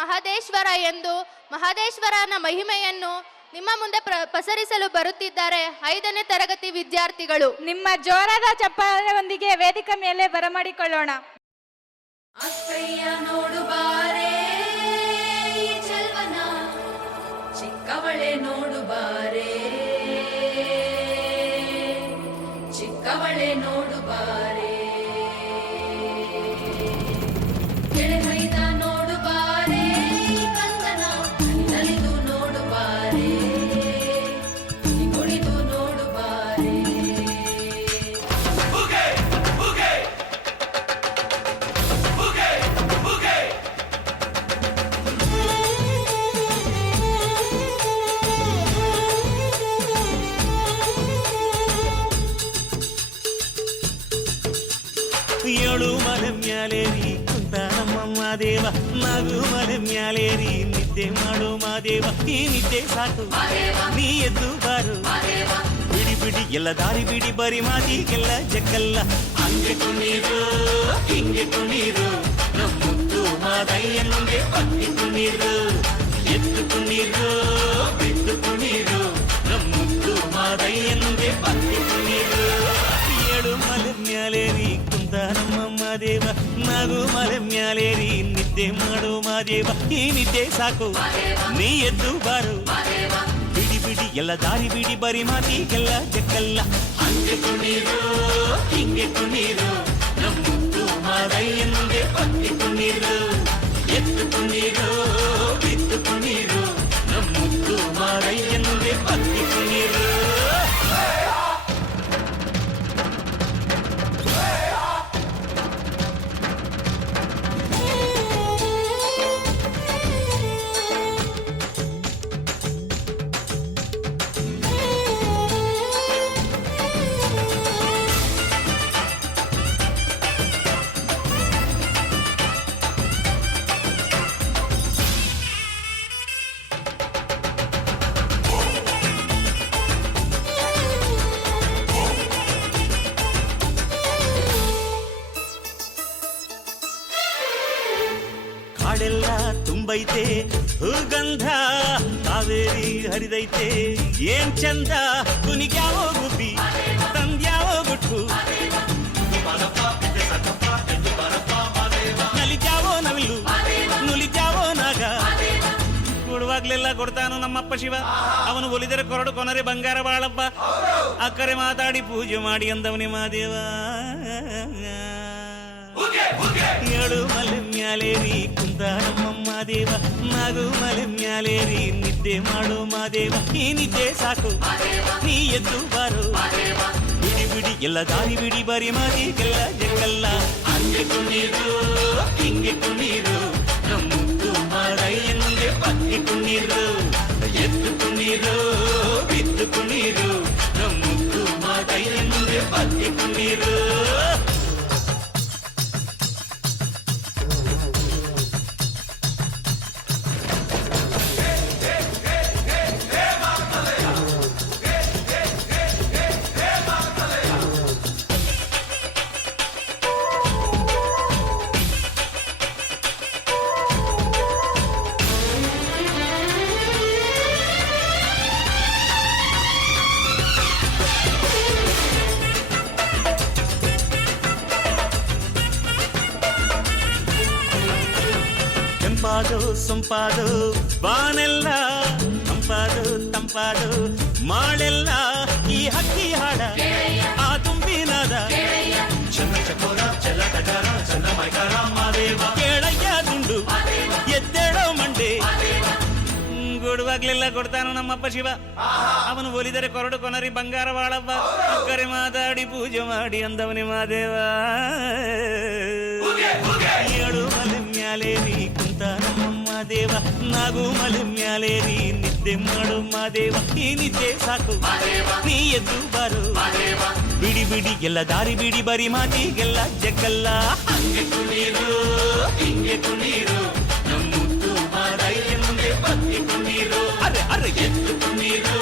ಮಹದೇಶ್ವರ ಎಂದು ಮಹದೇಶ್ವರನ ಮಹಿಮೆಯನ್ನು ನಿಮ್ಮ ಮುಂದೆ ಪಸರಿಸಲು ಬರುತ್ತಿದ್ದಾರೆ 5ನೇ ತರಗತಿ ವಿದ್ಯಾರ್ಥಿಗಳು. ನಿಮ್ಮ ಜೋರಾದ ಚಪ್ಪಾಳೆಯೊಂದಿಗೆ ವೇದಿಕೆ ಮೇಲೆ ಬರಮಾಡಿಕೊಳ್ಳೋಣ. ಅಕ್ಕಯ್ಯ ನೋಡು ಬಾರೆ ಚೆಲ್ವನ, ಚಿಕ್ಕವಳೆ ನೋಡು ಬಾರೆ, ಚಿಕ್ಕವಳೆ ನೋಡು ಬಾರೆ, ಕೆಳಗೈದ ನೋಡು ಬಾರೆ ಕಂದನ, ನಲಿದು ನೋಡು ಬಾರೆ, ಕುಣಿದು ನೋಡು ಬಾರೆ. ಏಳು ಮಲೆ ಮ್ಯಾಲೇರಿ ಕುಂತ ನಮ್ಮಮ್ಮ ದೇವ, ನಗು ಮಲೆ ಮ್ಯಾಲೇರಿ ನಿದ್ದೆ ಮಾಡು ಮಾದೇವ. ಈ ನಿದ್ದೆ ಸಾಕು ನೀ ಎದ್ದು ಬಾರು, ಬಿಡಿ ಬಿಡಿ ಎಲ್ಲ ದಾರಿ ಬಿಡಿ, ಬರಿ ಮಾತಿಗೆಲ್ಲ ಜಕ್ಕಲ್ಲ. ಹಂಗೆ ಕುಣೀರು ಹಿಂಗೆ ಕುಣೀರು, ನಮ್ಮುತ್ತು ಮಾದಯ್ಯನಿಗೆ ಪಕ್ಕಿ ಕುಣೀರು, ಎದ್ದು ಕುಣೀರು ಬಿದ್ದು ಕುಣೀರು, ನಮ್ಮುತ್ತು ಮಾದಯ್ಯನಿಗೆ ಪಕ್ಕಿ ಕುಣೀರು. ಏಳು ಮಲೆ ಮ್ಯಾಲೇರಿ ಕುಂತ ನಮ್ಮಮ್ಮ ದೇವ, ನಗು ಮಲೆ ಮ್ಯಾಲೇರಿ ನಿದ್ದೆ ಮಾಡು ಮಾದೇವ. ಈ ನಿದ್ದೆ ಸಾಕು ನೀ ಎದ್ದು ಬಾರು, ಬಿಡಿ ಬಿಡಿ ಎಲ್ಲ ದಾರಿ ಬಿಡಿ, ಬರಿ ಮಾತಿಗೆಲ್ಲ ಜಕ್ಕಲ್ಲ. ಹಂಗೆ ಕುಣೀರು ಹಿಂಗೆ ಕುಣೀರು, ನಮ್ಮುತ್ತು ಮಾದಯ್ಯನಿಗೆ ಪಕ್ಕಿ ಕುಣೀರು, ಎದ್ದು ಕುಣೀರು ಬಿದ್ದು ಕುಣೀರು, ನಮ್ಮುತ್ತು ಮಾದಯ್ಯನಿಗೆ ಪಕ್ಕಿ ಕುಣೀರು. ಕಾಡೆಲ್ಲ ತುಂಬೈತೆ ಹೂಗಂಧ, ಕಾವೇರಿ ಹರಿದೈತೆ ಏನ್ ಚಂದ, ಕುನಿಗ್ಯಾವೋ ಗುಬ್ಬಿ ತಂದ್ಯಾವೋ ಗುಟ್ಟು, ನಲಿದ್ಯಾವೋ ನವಿಲು ನುಲಿದ್ಯಾವೋ ನಾಗ. ಕೊಡುವಾಗ್ಲೆಲ್ಲ ಕೊಡ್ತಾನು ನಮ್ಮಪ್ಪ ಶಿವ, ಅವನು ಒಲಿದರೆ ಕೊರಡು ಕೊನರೆ ಬಂಗಾರ ಬಾಳಪ್ಪ. ಅಕ್ಕರೆ ಮಾತಾಡಿ ಪೂಜೆ ಮಾಡಿ ಅಂದವನೇ ಮಾದೇವ. ಏಳು ಮಲೆ ಮ್ಯಾಲೇರಿ ಕುಂತ ನಮ್ಮಮ್ಮ ದೇವ, ನಗು ಮಲೆ ಮ್ಯಾಲೇರಿ ನಿದ್ದೆ ಮಾಡು ಮಾದೇವ. ಈ ನಿದ್ದೆ ಸಾಕು ನೀ ಎದ್ದು ಬಾರು, ಬಿಡಿ ಬಿಡಿ ಎಲ್ಲ ದಾರಿ ಬಿಡಿ, ಬರಿ ಮಾತಿಗೆಲ್ಲ ಜಕ್ಕಲ್ಲ. ಹಂಗೆ ಕುಣೀರು ಹಿಂಗೆ ಕುಣೀರು, ನಮ್ಮುತ್ತು ಮಾದಯ್ಯನಿಗೆ ಪಕ್ಕಿ ಕುಣೀರು, ಎದ್ದು ಕುಣೀರು ಬಿದ್ದು ಕುಣೀರು, ನಮ್ಮುತ್ತು ಮಾದಯ್ಯನಿಗೆ ಪಕ್ಕಿ ಕುಣೀರು. ತಂಪಾದು ಸೊಂಪಾದು ಬಾನೆಲ್ಲ, ತಂಪಾದು ತಂಪಾದು ಮಾಳೆಲ್ಲ, ಈ ಹಕ್ಕಿ ಹಾಡ ಆ ತುಂಬಿನಾದ, ಚನ್ನ ಚಕೋರ ಚಲ ಟಗರ ಚನ್ನ ಮೈಕಾರ ಮಾದೇವ. ಕೇಳಯ್ಯ ದುಂಡು ಎದ್ದೇಳೋ ಮಂಡೆ, ಕೊಡುವಾಗ್ಲೆಲ್ಲ ಕೊಡ್ತಾನು ನಮ್ಮಪ್ಪ ಶಿವ, ಅವನು ಒಲಿದರೆ ಕೊರಡು ಕೊನರಿ ಬಂಗಾರ ಬಾಳವ್ವ. ಅಕ್ಕರೆ ಮಾತಾಡಿ ಪೂಜೆ ಮಾಡಿ ಅಂದವನೇ ಮಾದೇವ. ಏಳು ಮಲೆ ಮ್ಯಾಲೇರಿ ಕುಂತ ನಮ್ಮಮ್ಮ ದೇವ, ನಗು ಮಲೆ ಮ್ಯಾಲೇರಿ ನಿದ್ದೆ ಮಾಡು ಮಾದೇವ. ಈ ನಿದ್ದೆ ಸಾಕು ನೀ ಎದ್ದು ಬಾರು, ಬಿಡಿ ಬಿಡಿ ಎಲ್ಲ ದಾರಿ ಬಿಡಿ, ಬರಿ ಮಾತಿಗೆಲ್ಲ ಜಕ್ಕಲ್ಲ. ಹಂಗೆ ಕುಣೀರು ಹಿಂಗೆ ಕುಣೀರು, ನಮ್ಮುತ್ತು ಮಾದಯ್ಯನಿಗೆ ಪಕ್ಕಿ ಕುಣೀರು, ಅರೆ ಅರೆ ಎದ್ದು ಕುಣೀರು